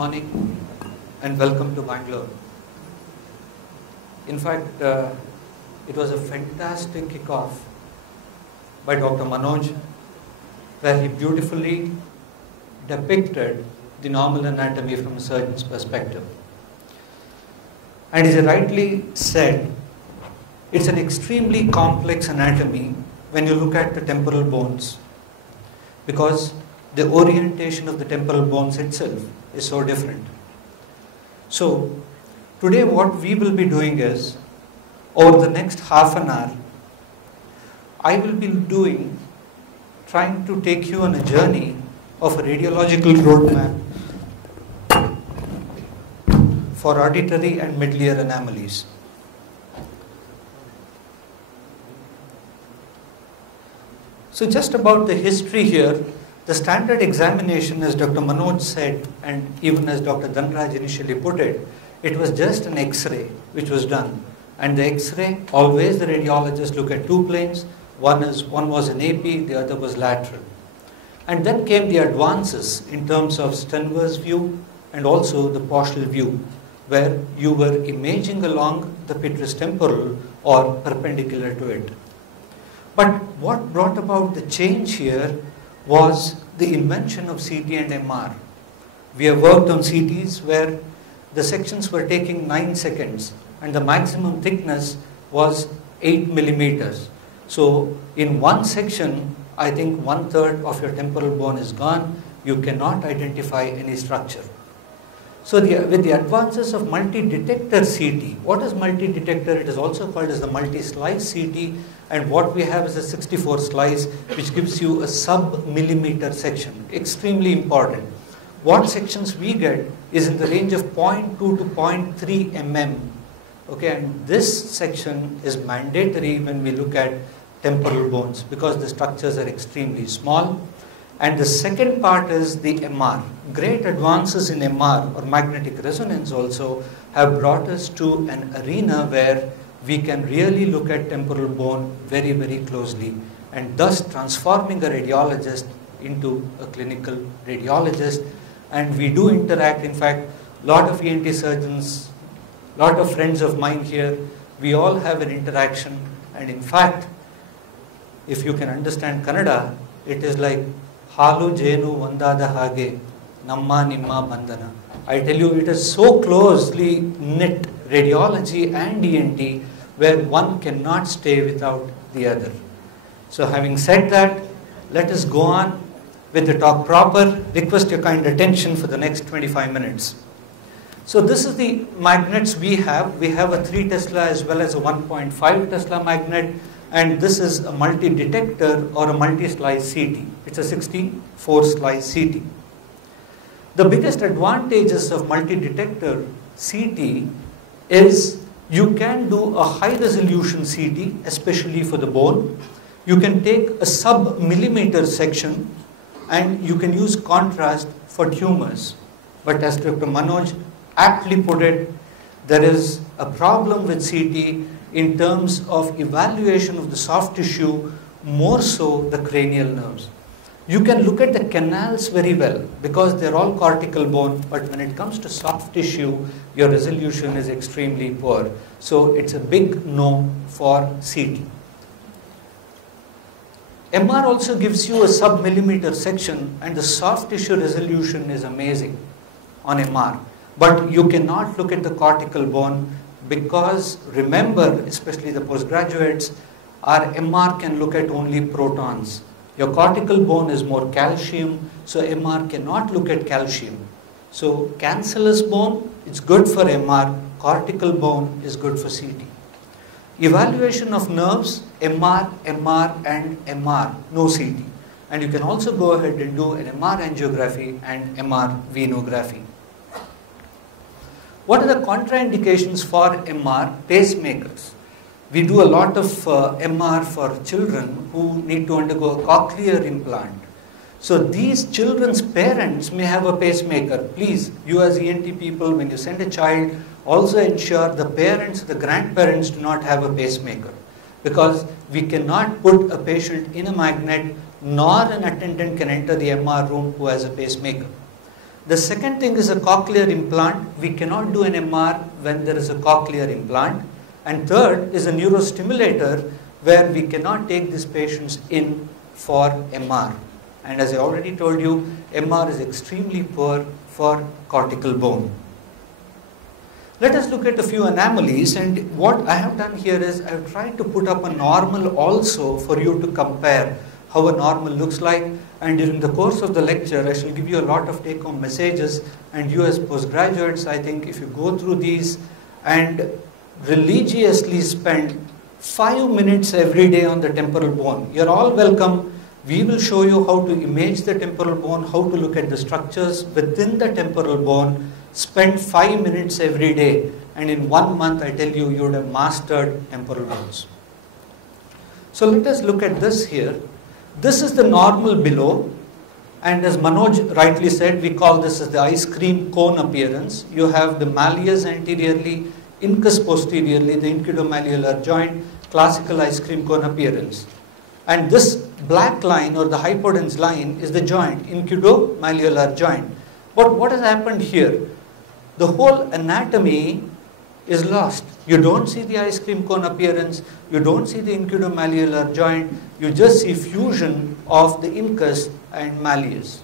Morning and welcome to Bangalore. In fact, it was a fantastic kickoff by Dr. Manoj, where he beautifully depicted the normal anatomy from a surgeon's perspective. And as he rightly said, it's an extremely complex anatomy when you look at the temporal bones, because the orientation of the temporal bones itself is so different. So today what we will be doing is, over the next half an hour, I will be trying to take you on a journey of a radiological roadmap for auditory and mid-ear anomalies. So just about the history here, the standard examination, as Dr. Manoj said, and even as Dr. Dhanraj initially put it, it was just an X-ray which was done. And the X-ray, always the radiologists look at two planes. One was an AP, the other was lateral. And then came the advances in terms of transverse view and also the partial view, where you were imaging along the petrous temporal or perpendicular to it. But what brought about the change here was the invention of CT and MR. We have worked on CTs where the sections were taking 9 seconds and the maximum thickness was 8 millimeters. So in one section, I think 1/3 of your temporal bone is gone. You cannot identify any structure. So with the advances of multi-detector CT, what is multi-detector? It is also called as the multi-slice CT, and what we have is a 64 slice, which gives you a sub-millimeter section. Extremely important. What sections we get is in the range of 0.2 to 0.3 mm. Okay, and this section is mandatory when we look at temporal bones because the structures are extremely small. And the second part is the MR. Great advances in MR or magnetic resonance also have brought us to an arena where we can really look at temporal bone very, very closely, and thus transforming a radiologist into a clinical radiologist. And we do interact. In fact, a lot of ENT surgeons, a lot of friends of mine here, we all have an interaction. And in fact, if you can understand Kannada, it is like Halu Jenu Vandada Hage Namma Nimma Bandhana. I tell you, it is so closely knit, radiology and ENT, where one cannot stay without the other. So having said that, let us go on with the talk proper. Request your kind attention for the next 25 minutes. So this is the magnets we have. We have a 3 Tesla as well as a 1.5 Tesla magnet. And this is a multi-detector or a multi-slice CT. It's a 64 slice CT. The biggest advantages of multi-detector CT is you can do a high resolution CT, especially for the bone. You can take a sub-millimeter section and you can use contrast for tumors. But as Dr. Manoj aptly put it, there is a problem with CT in terms of evaluation of the soft tissue, more so the cranial nerves. You can look at the canals very well because they're all cortical bone, but when it comes to soft tissue, your resolution is extremely poor. So it's a big no for CT. MR also gives you a sub-millimeter section, and the soft tissue resolution is amazing on MR. But you cannot look at the cortical bone because, remember, especially the postgraduates, our MR can look at only protons. Your cortical bone is more calcium, so MR cannot look at calcium. So cancellous bone, it's good for MR, cortical bone is good for CT. Evaluation of nerves, MR, MR and MR, no CT. And you can also go ahead and do an MR angiography and MR venography. What are the contraindications for MR? Pacemakers. We do a lot of MR for children who need to undergo a cochlear implant. So these children's parents may have a pacemaker. Please, you as ENT people, when you send a child, also ensure the parents, the grandparents do not have a pacemaker, because we cannot put a patient in a magnet, nor an attendant can enter the MR room who has a pacemaker. The second thing is a cochlear implant. We cannot do an MR when there is a cochlear implant. And third is a neurostimulator, where we cannot take these patients in for MR. And as I already told you, MR is extremely poor for cortical bone. Let us look at a few anomalies, and what I have done here is I have tried to put up a normal also for you to compare how a normal looks like. And during the course of the lecture, I shall give you a lot of take-home messages, and you as postgraduates, I think if you go through these and religiously spend 5 minutes every day on the temporal bone, you're all welcome. We will show you how to image the temporal bone, how to look at the structures within the temporal bone. Spend 5 minutes every day, and in 1 month, I tell you, you would have mastered temporal bones. So let us look at this here. This is the normal below, and as Manoj rightly said, we call this as the ice cream cone appearance. You have the malleus anteriorly, incus posteriorly, the incudomalleolar joint, classical ice cream cone appearance. And this black line or the hypodense line is the joint, incudomalleolar joint. But what has happened here? The whole anatomy is lost. You don't see the ice cream cone appearance, you don't see the incudomalleolar joint, you just see fusion of the incus and malleus.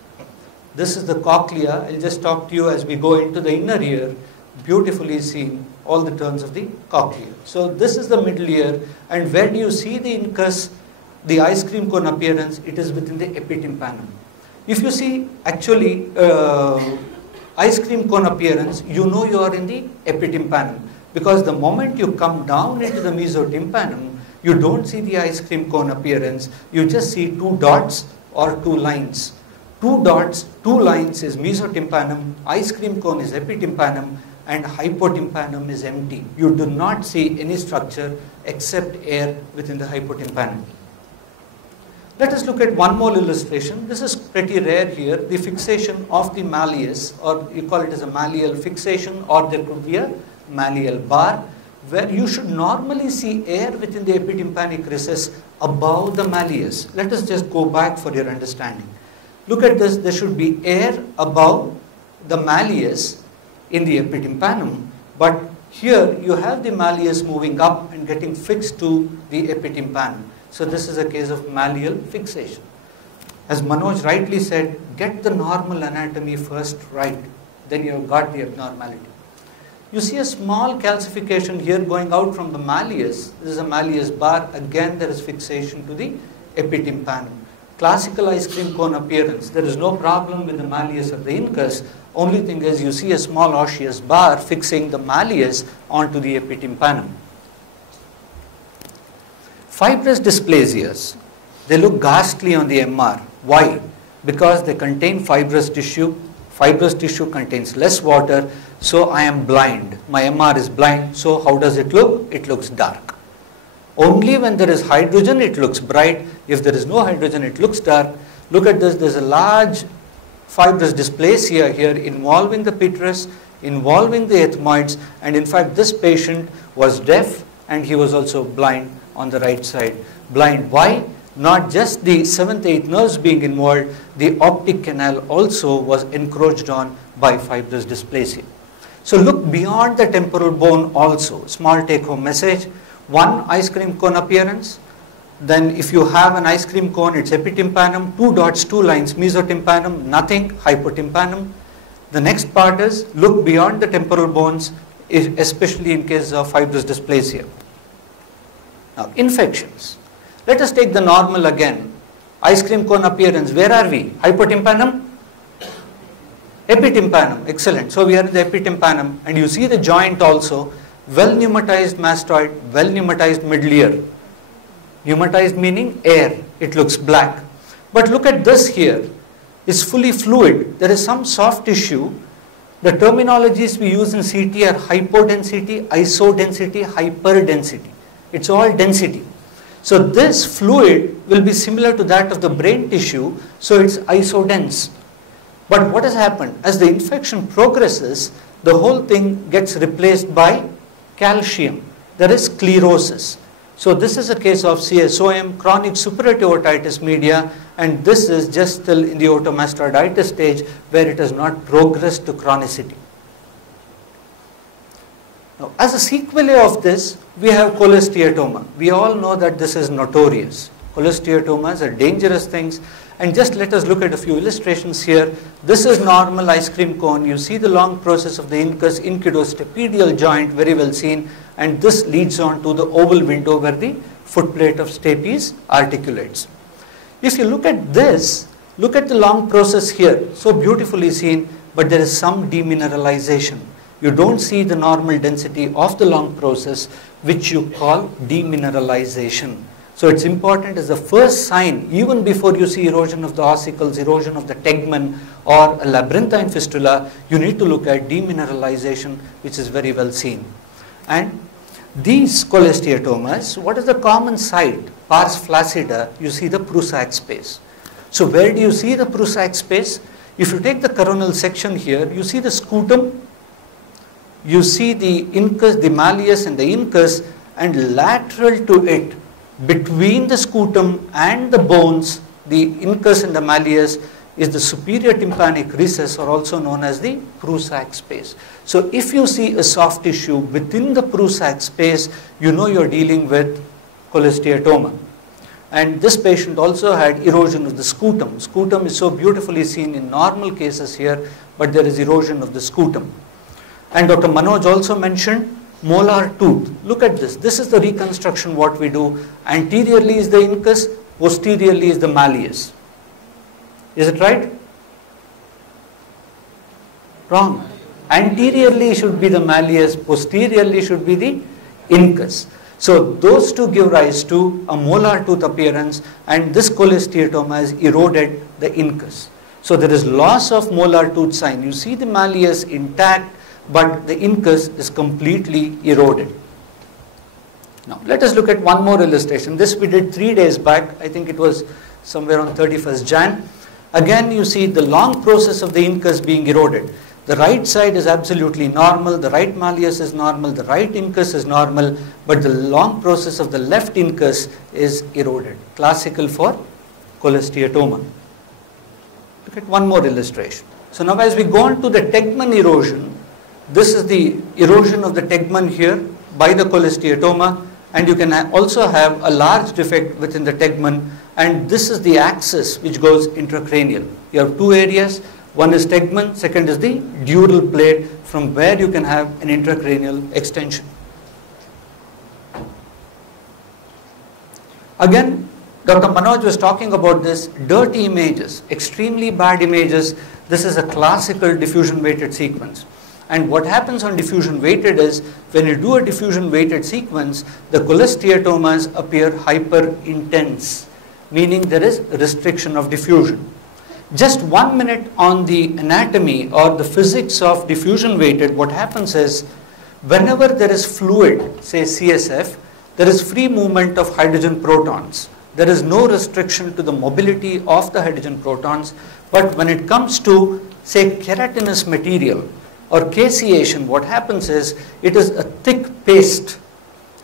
This is the cochlea. I'll just talk to you as we go into the inner ear, beautifully seen all the turns of the cochlea. So this is the middle ear, and where do you see the incus, the ice cream cone appearance? It is within the epitympanum. If you see actually ice cream cone appearance, you know you are in the epitympanum, because the moment you come down into the mesotympanum, you don't see the ice cream cone appearance, you just see 2 dots or 2 lines. 2 dots, 2 lines is mesotympanum, ice cream cone is epitympanum, and hypotympanum is empty. You do not see any structure except air within the hypotympanum. Let us look at one more illustration. This is pretty rare here, the fixation of the malleus, or you call it as a malleal fixation, or there could be a malleal bar, where you should normally see air within the epitympanic recess above the malleus. Let us just go back for your understanding. Look at this, there should be air above the malleus in the epitympanum, but here you have the malleus moving up and getting fixed to the epitympanum. So this is a case of malleal fixation. As Manoj rightly said, get the normal anatomy first right, then you have got the abnormality. You see a small calcification here going out from the malleus. This is a malleus bar. Again, there is fixation to the epitympanum. Classical ice cream cone appearance. There is no problem with the malleus of the incus. Only thing is you see a small osseous bar fixing the malleus onto the epitympanum. Fibrous dysplasias, they look ghastly on the MR. Why? Because they contain fibrous tissue. Fibrous tissue contains less water, so I am blind. My MR is blind, so how does it look? It looks dark. Only when there is hydrogen, it looks bright. If there is no hydrogen, it looks dark. Look at this, there's a large fibrous dysplasia here involving the petrous, involving the ethmoids, and in fact this patient was deaf and he was also blind on the right side. Blind. Why? Not just the 7th, 8th nerves being involved, the optic canal also was encroached on by fibrous dysplasia. So look beyond the temporal bone also. Small take-home message. 1 ice cream cone appearance. Then if you have an ice cream cone, it's epitympanum, 2 dots, 2 lines, mesotympanum, nothing, hypotympanum. The next part is look beyond the temporal bones, especially in case of fibrous dysplasia. Now, infections. Let us take the normal again. Ice cream cone appearance, where are we? Hypotympanum? Epitympanum, excellent. So we are in the epitympanum, and you see the joint also, well pneumatized mastoid, well pneumatized middle ear. Pneumatized meaning air, it looks black. But look at this here, it's fully fluid. There is some soft tissue. The terminologies we use in CT are hypodensity, isodensity, hyperdensity. It's all density. So this fluid will be similar to that of the brain tissue, so it's isodense. But what has happened? As the infection progresses, the whole thing gets replaced by calcium. There is sclerosis. So this is a case of CSOM, chronic suppurative otitis media, and this is just still in the otomastoiditis stage where it has not progressed to chronicity. Now, as a sequelae of this, we have cholesteatoma. We all know that this is notorious. Cholesteatomas are dangerous things. And just let us look at a few illustrations here. This is normal ice cream cone. You see the long process of the incus, incudostapedial joint, very well seen. And this leads on to the oval window where the footplate of stapes articulates. If you look at this, look at the long process here. So beautifully seen, but there is some demineralization. You don't see the normal density of the long process, which you call demineralization. So it's important as the first sign, even before you see erosion of the ossicles, erosion of the tegmen or a labyrinthine fistula, you need to look at demineralization, which is very well seen. And these cholesteatomas, what is the common site? Pars flaccida, you see the Prusac space. So where do you see the Prusac space? If you take the coronal section here, you see the scutum, you see the incus, the malleus and the incus, and lateral to it, between the scutum and the bones, the incus and the malleus, is the superior tympanic recess, or also known as the Prusac space. So if you see a soft tissue within the Prusac space, you know you're dealing with cholesteatoma. And this patient also had erosion of the scutum. Scutum is so beautifully seen in normal cases here, but there is erosion of the scutum. And Dr. Manoj also mentioned molar tooth. Look at this. This is the reconstruction what we do. Anteriorly is the incus, posteriorly is the malleus. Is it right? Wrong. Anteriorly should be the malleus, posteriorly should be the incus. So those two give rise to a molar tooth appearance, and this cholesteatoma has eroded the incus. So there is loss of molar tooth sign. You see the malleus intact, but the incus is completely eroded. Now let us look at one more illustration. This we did 3 days back. I think it was somewhere on 31st Jan. Again you see the long process of the incus being eroded. The right side is absolutely normal, the right malleus is normal, the right incus is normal, but the long process of the left incus is eroded. Classical for cholesteatoma. Look at one more illustration. So now as we go on to the tegmen erosion, this is the erosion of the tegmen here by the cholesteatoma, and you can also have a large defect within the tegmen, and this is the axis which goes intracranial. You have two areas, one is tegmen, second is the dural plate, from where you can have an intracranial extension. Again, Dr. Manoj was talking about this dirty images, extremely bad images. This is a classical diffusion weighted sequence. And what happens on diffusion weighted is, when you do a diffusion weighted sequence, the cholesteatomas appear hyper intense, meaning there is restriction of diffusion. Just 1 minute on the anatomy or the physics of diffusion weighted, what happens is, whenever there is fluid, say CSF, there is free movement of hydrogen protons. There is no restriction to the mobility of the hydrogen protons, but when it comes to, say, keratinous material, or caseation, what happens is, it is a thick paste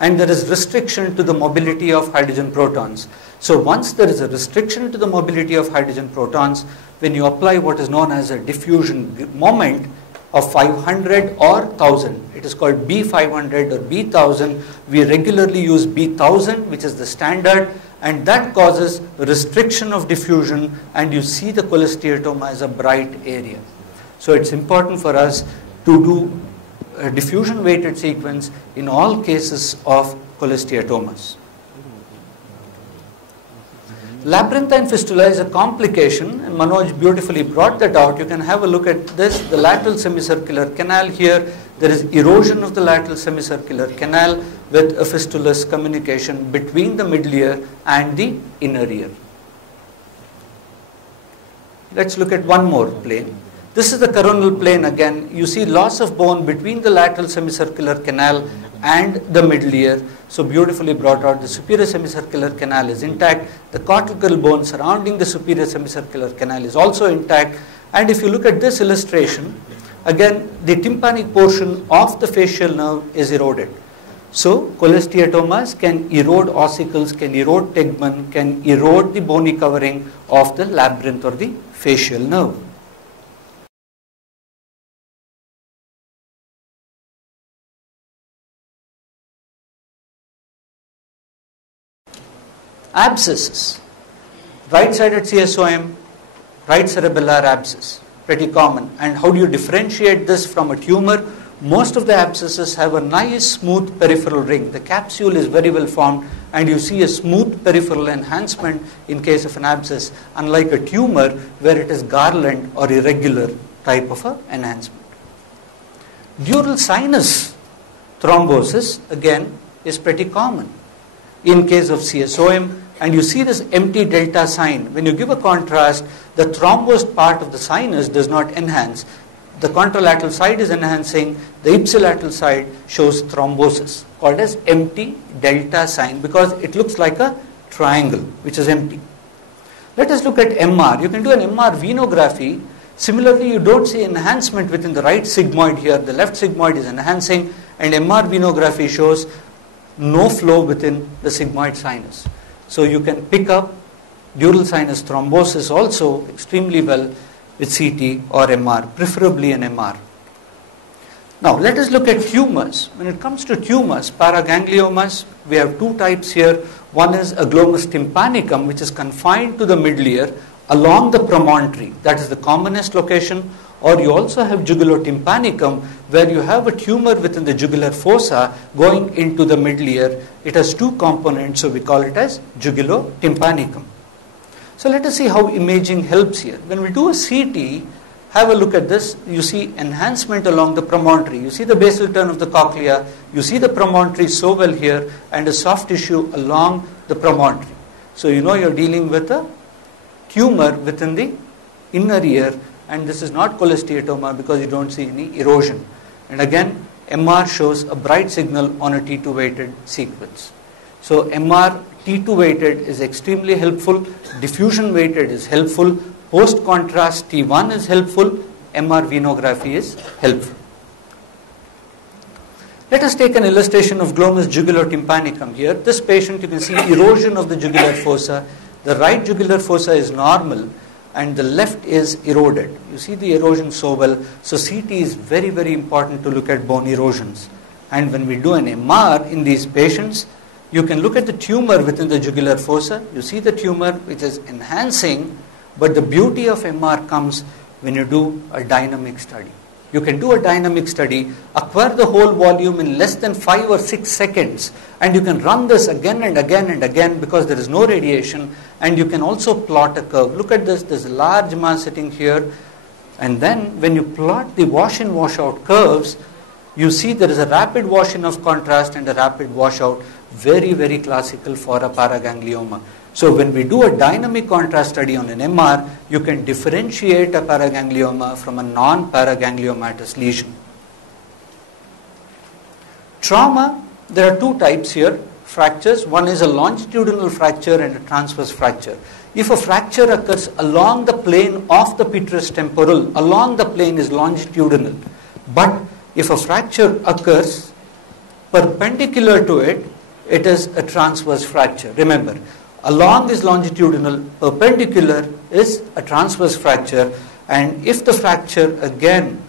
and there is restriction to the mobility of hydrogen protons. So once there is a restriction to the mobility of hydrogen protons, when you apply what is known as a diffusion moment of 500 or 1000, it is called B500 or B1000, we regularly use B1000, which is the standard, and that causes restriction of diffusion, and you see the cholesteatoma as a bright area. So it's important for us to do a diffusion weighted sequence in all cases of cholesteatomas. Labyrinthine fistula is a complication, and Manoj beautifully brought that out. You can have a look at this, the lateral semicircular canal here. There is erosion of the lateral semicircular canal with a fistulous communication between the middle ear and the inner ear. Let's look at one more plane. This is the coronal plane again. You see loss of bone between the lateral semicircular canal and the middle ear. So beautifully brought out. The superior semicircular canal is intact. The cortical bone surrounding the superior semicircular canal is also intact. And if you look at this illustration, again the tympanic portion of the facial nerve is eroded. So cholesteatomas can erode ossicles, can erode tegmen, can erode the bony covering of the labyrinth or the facial nerve. Abscesses. Right-sided CSOM, right cerebellar abscess, pretty common. And how do you differentiate this from a tumor? Most of the abscesses have a nice smooth peripheral ring. The capsule is very well formed and you see a smooth peripheral enhancement in case of an abscess, unlike a tumor where it is garland or irregular type of a enhancement. Dural sinus thrombosis again is pretty common in case of CSOM, and you see this empty delta sign. When you give a contrast, the thrombosed part of the sinus does not enhance. The contralateral side is enhancing, the ipsilateral side shows thrombosis, called as empty delta sign, because it looks like a triangle which is empty. Let us look at MR. You can do an MR venography. Similarly, you don't see enhancement within the right sigmoid here. The left sigmoid is enhancing, and MR venography shows no flow within the sigmoid sinus. So you can pick up dural sinus thrombosis also extremely well with CT or MR, preferably an MR. Now let us look at tumors. When it comes to tumors, paragangliomas, we have two types here. One is a glomus tympanicum, which is confined to the middle ear along the promontory. That is the commonest location. Or you also have jugulotympanicum, where you have a tumor within the jugular fossa going into the middle ear. It has two components, so we call it as jugulotympanicum. So let us see how imaging helps here. When we do a CT, have a look at this. You see enhancement along the promontory. You see the basal turn of the cochlea. You see the promontory so well here, and a soft tissue along the promontory. So you know you're dealing with a tumor within the inner ear, and this is not cholesteatoma because you don't see any erosion. And again, MR shows a bright signal on a T2 weighted sequence. So MR T2 weighted is extremely helpful, diffusion weighted is helpful, post contrast T1 is helpful, MR venography is helpful. Let us take an illustration of glomus jugulotympanicum here. This patient, you can see erosion of the jugular fossa. The right jugular fossa is normal and the left is eroded. You see the erosion so well. So CT is very, very important to look at bone erosions. And when we do an MR in these patients, you can look at the tumor within the jugular fossa. You see the tumor which is enhancing, but the beauty of MR comes when you do a dynamic study. You can do a dynamic study, acquire the whole volume in less than 5 or 6 seconds, and you can run this again and again and again because there is no radiation, and you can also plot a curve. Look at this, there's a large mass sitting here, and then when you plot the wash-in, wash-out curves, you see there is a rapid wash-in of contrast and a rapid washout, very, very classical for a paraganglioma. So when we do a dynamic contrast study on an MR, you can differentiate a paraganglioma from a non-paragangliomatous lesion. Trauma, there are two types here, fractures. One is a longitudinal fracture and a transverse fracture. If a fracture occurs along the plane of the petrous temporal, along the plane is longitudinal. But if a fracture occurs perpendicular to it, it is a transverse fracture. Remember, along is longitudinal, perpendicular is a transverse fracture, and if the fracture again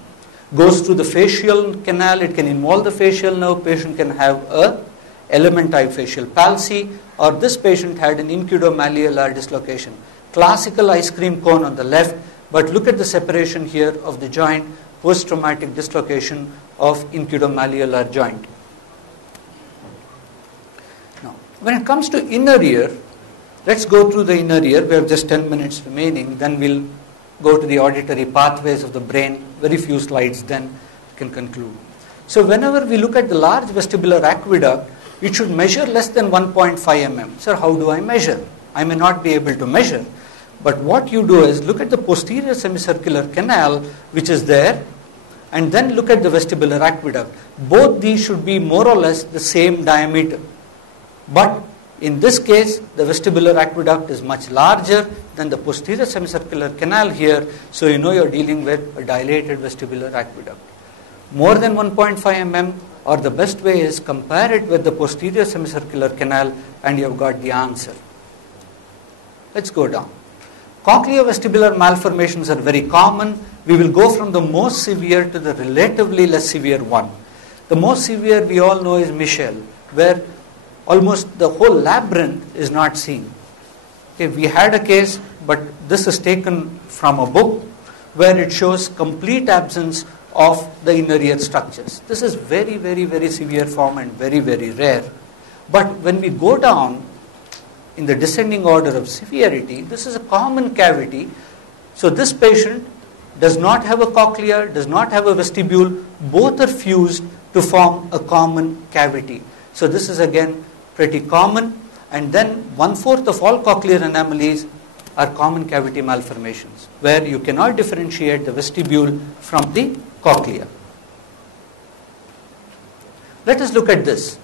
goes through the facial canal, it can involve the facial nerve, patient can have a element type facial palsy, or this patient had an incudomalleolar dislocation. Classical ice cream cone on the left, but look at the separation here of the joint, post-traumatic dislocation of incudomalleolar joint. Now, when it comes to inner ear, let's go through the inner ear. We have just 10 minutes remaining. Then we'll go to the auditory pathways of the brain. Very few slides, then we can conclude. So whenever we look at the large vestibular aqueduct, it should measure less than 1.5 mm. Sir, how do I measure? I may not be able to measure. But what you do is look at the posterior semicircular canal, which is there, and then look at the vestibular aqueduct. Both these should be more or less the same diameter. But in this case, the vestibular aqueduct is much larger than the posterior semicircular canal here, so you know you're dealing with a dilated vestibular aqueduct. more than 1.5 mm, or the best way is compare it with the posterior semicircular canal and you've got the answer. Let's go down. Cochleovestibular malformations are very common. We will go from the most severe to the relatively less severe one. The most severe we all know is Michel, where almost the whole labyrinth is not seen. Okay, we had a case, but this is taken from a book where it shows complete absence of the inner ear structures. This is very, very, very severe form and very, very rare. But when we go down in the descending order of severity, this is a common cavity. So this patient does not have a cochlea, does not have a vestibule, both are fused to form a common cavity. So this is again pretty common, and then 1/4 of all cochlear anomalies are common cavity malformations, where you cannot differentiate the vestibule from the cochlea. Let us look at this.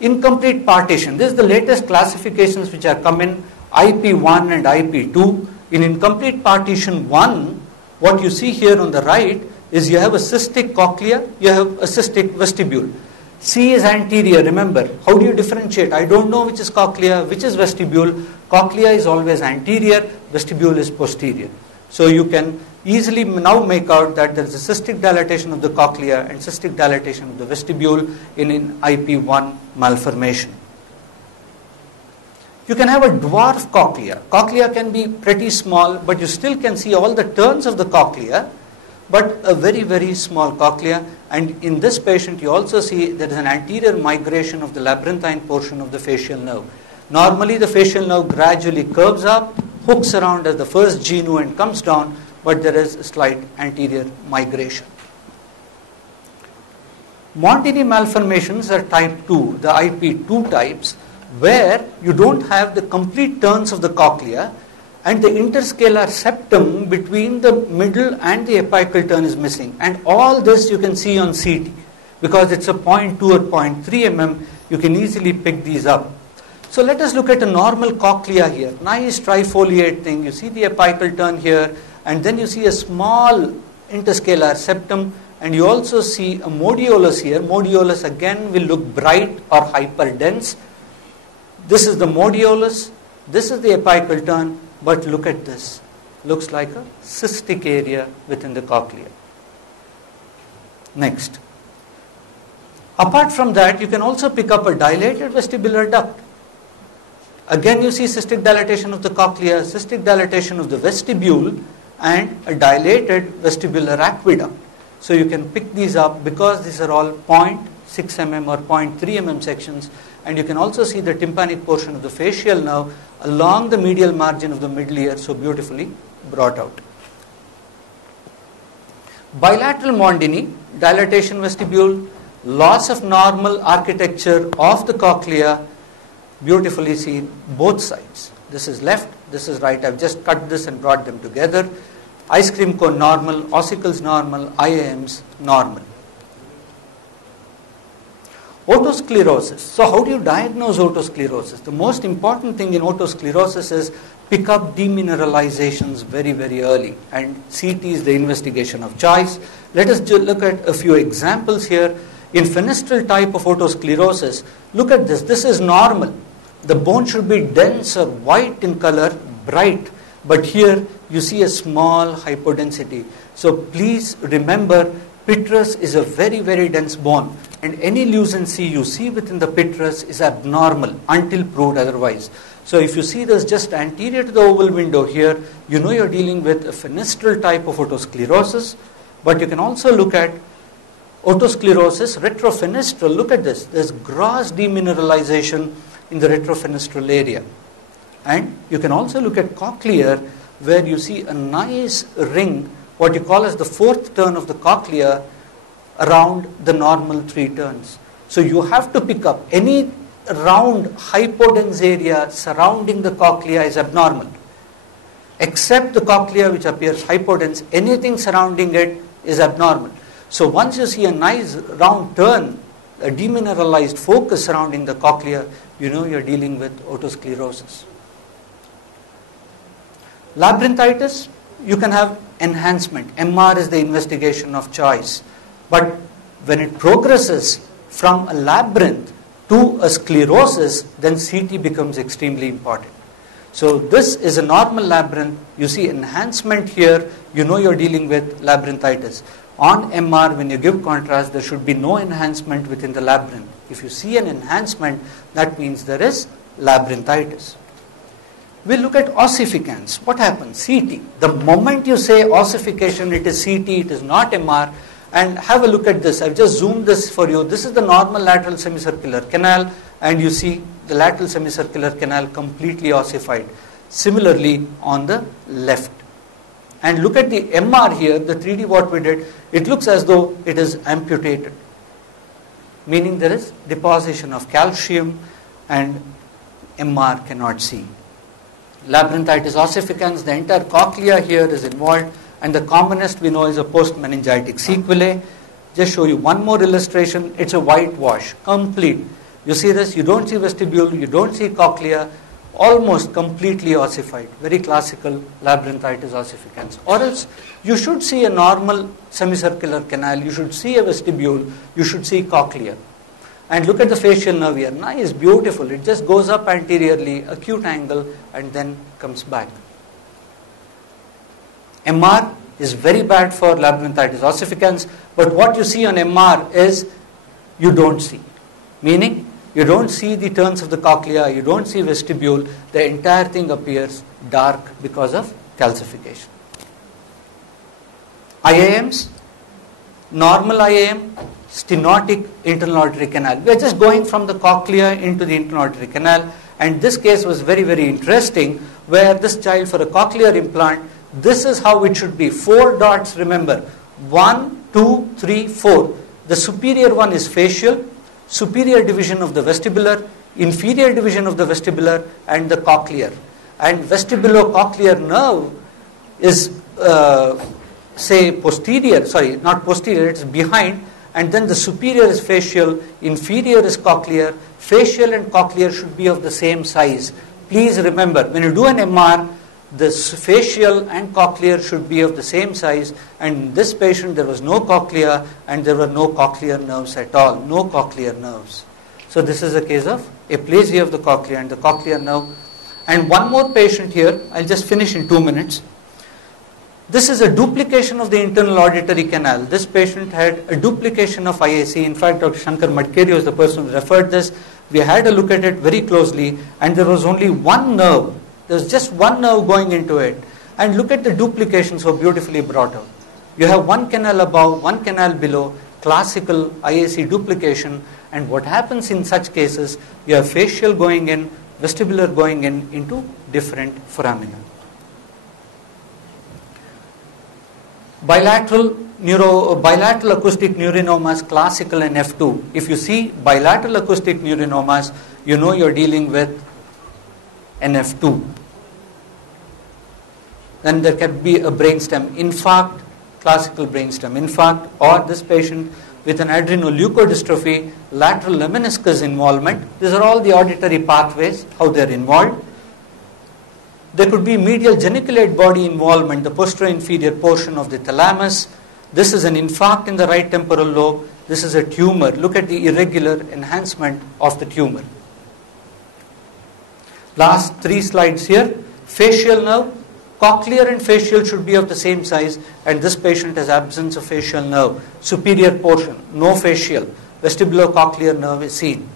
Incomplete partition. This is the latest classifications which are coming, IP1 and IP2. In incomplete partition 1, what you see here on the right is you have a cystic cochlea, you have a cystic vestibule. C is anterior, remember. How do you differentiate? I don't know which is cochlea, which is vestibule. Cochlea is always anterior, vestibule is posterior. So you can easily now make out that there is a cystic dilatation of the cochlea and cystic dilatation of the vestibule in IP1 malformation. You can have a dwarf cochlea. Cochlea can be pretty small, but you still can see all the turns of the cochlea, but a very, very small cochlea. And in this patient, you also see there is an anterior migration of the labyrinthine portion of the facial nerve. Normally, the facial nerve gradually curves up, hooks around as the first genu and comes down, but there is a slight anterior migration. Montini malformations are type 2, the IP2 types, where you don't have the complete turns of the cochlea and the interscalar septum between the middle and the apical turn is missing. And all this you can see on CT. Because it's a 0.2 or 0.3 mm, you can easily pick these up. So let us look at a normal cochlea here. Nice trifoliate thing. You see the apical turn here, and then you see a small interscalar septum, and you also see a modiolus here. Modiolus again will look bright or hyperdense. This is the modiolus, this is the apical turn, but look at this. Looks like a cystic area within the cochlea. Next. Apart from that, you can also pick up a dilated vestibular duct. Again, you see cystic dilatation of the cochlea, cystic dilatation of the vestibule, and a dilated vestibular aqueduct. So you can pick these up because these are all 0.6 mm or 0.3 mm sections, and you can also see the tympanic portion of the facial nerve along the medial margin of the middle ear, so beautifully brought out. Bilateral Mondini, dilatation vestibule, loss of normal architecture of the cochlea, beautifully seen both sides. This is left, this is right. I've just cut this and brought them together. Ice cream cone normal, ossicles normal, IAMs normal. Otosclerosis. So how do you diagnose otosclerosis? The most important thing in otosclerosis is pick up demineralizations very, very early, and CT is the investigation of choice. Let us look at a few examples here. In fenestral type of otosclerosis, look at this. This is normal. The bone should be dense or white in color, bright, but here you see a small hypodensity. So please remember, petrous is a very, very dense bone, and any lucency you see within the petrous is abnormal until proved otherwise. So if you see this just anterior to the oval window here, you know you're dealing with a fenestral type of otosclerosis, but you can also look at otosclerosis retrofenestral. Look at this. There's gross demineralization in the retrofenestral area. And you can also look at cochlear, where you see a nice ring, what you call as the fourth turn of the cochlea, around the normal 3 turns. So you have to pick up any round hypodense area surrounding the cochlea is abnormal. Except the cochlea which appears hypodense, anything surrounding it is abnormal. So once you see a nice round turn, a demineralized focus surrounding the cochlea, you know you're dealing with otosclerosis. Labyrinthitis, you can have enhancement. MR is the investigation of choice. But when it progresses from a labyrinth to a sclerosis, then CT becomes extremely important. So this is a normal labyrinth. You see enhancement here, you know you're dealing with labyrinthitis. On MR, when you give contrast, there should be no enhancement within the labyrinth. If you see an enhancement, that means there is labyrinthitis. We'll look at ossificans. What happens? CT. The moment you say ossification, it is CT, it is not MR. And have a look at this. I've just zoomed this for you. This is the normal lateral semicircular canal, and you see the lateral semicircular canal completely ossified. Similarly, on the left. And look at the MR here, the 3D what we did, it looks as though it is amputated. Meaning there is deposition of calcium and MR cannot see. Labyrinthitis ossificans, the entire cochlea here is involved, and the commonest we know is a post-meningitic sequelae. Just show you one more illustration. It's a whitewash, complete. You see this, you don't see vestibule, you don't see cochlea, almost completely ossified. Very classical labyrinthitis ossificans. Or else, you should see a normal semicircular canal, you should see a vestibule, you should see cochlea. And look at the facial nerve here. Nice, beautiful. It just goes up anteriorly, acute angle, and then comes back. MR is very bad for labyrinthitis ossificans, but what you see on MR is you don't see. Meaning, you don't see the turns of the cochlea, you don't see vestibule, the entire thing appears dark because of calcification. IAMs, normal IAM, stenotic internal auditory canal. We are just going from the cochlea into the internal auditory canal, and this case was very, very interesting, where this child, for a cochlear implant, this is how it should be. 4 dots, remember. 1, 2, 3, 4. The superior one is facial, superior division of the vestibular, inferior division of the vestibular, and the cochlear. And vestibulocochlear nerve is, say, posterior, sorry, not posterior, it's behind, and then the superior is facial, inferior is cochlear. Facial and cochlear should be of the same size. Please remember, when you do an MR, the facial and cochlear should be of the same size, and in this patient there was no cochlea and there were no cochlear nerves at all, no cochlear nerves. So this is a case of aplasia of the cochlea and the cochlear nerve. And one more patient here, I'll just finish in 2 minutes. This is a duplication of the internal auditory canal. This patient had a duplication of IAC. In fact, Dr. Shankar Madkeri was the person who referred this. We had a look at it very closely, and there was only one nerve. There's just one nerve going into it. And look at the duplication so beautifully brought out. You have one canal above, one canal below, classical IAC duplication. And what happens in such cases, you have facial going in, vestibular going in into different foramina. Bilateral acoustic neurinomas, classical and F2. If you see bilateral acoustic neurinomas, you know you're dealing with an F2. Then there can be a brainstem infarct, classical brainstem infarct, or this patient with an adrenoleukodystrophy, lateral lemniscus involvement. These are all the auditory pathways, how they are involved. There could be medial geniculate body involvement, the posterior inferior portion of the thalamus. This is an infarct in the right temporal lobe. This is a tumor. Look at the irregular enhancement of the tumor. Last 3 slides here. Facial nerve. Cochlear and facial should be of the same size, and this patient has absence of facial nerve. Superior portion, no facial. Vestibulocochlear nerve is seen.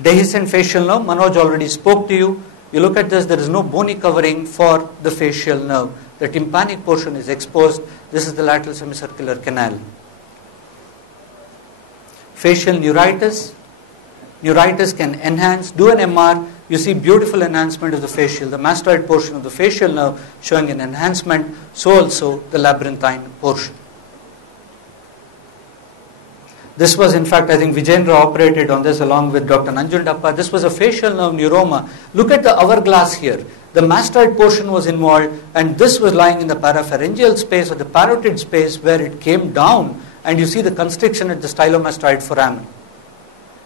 Dehiscent facial nerve, Manoj already spoke to you. You look at this, there is no bony covering for the facial nerve. The tympanic portion is exposed. This is the lateral semicircular canal. Facial neuritis. Neuritis can enhance. Do an MR. You see beautiful enhancement of the facial. The mastoid portion of the facial nerve showing an enhancement. So also the labyrinthine portion. This was, in fact, I think Vijendra operated on this along with Dr. Nanjundappa. This was a facial nerve neuroma. Look at the hourglass here. The mastoid portion was involved, and this was lying in the parapharyngeal space or the parotid space where it came down, and you see the constriction at the stylomastoid foramen.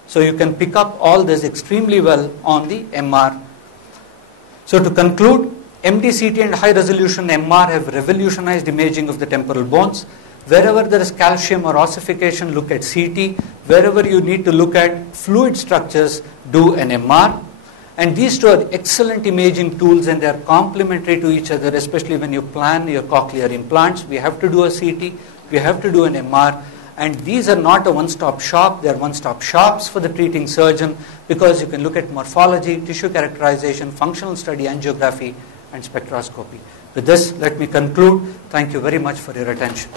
So you can pick up all this extremely well on the MR. So to conclude, MDCT and high resolution MR have revolutionized imaging of the temporal bones. Wherever there is calcium or ossification, look at CT. Wherever you need to look at fluid structures, do an MR. And these two are excellent imaging tools, and they are complementary to each other, especially when you plan your cochlear implants. We have to do a CT, we have to do an MR. And these are not a one-stop shop, they are one-stop shops for the treating surgeon, because you can look at morphology, tissue characterization, functional study, angiography, and spectroscopy. With this, let me conclude. Thank you very much for your attention.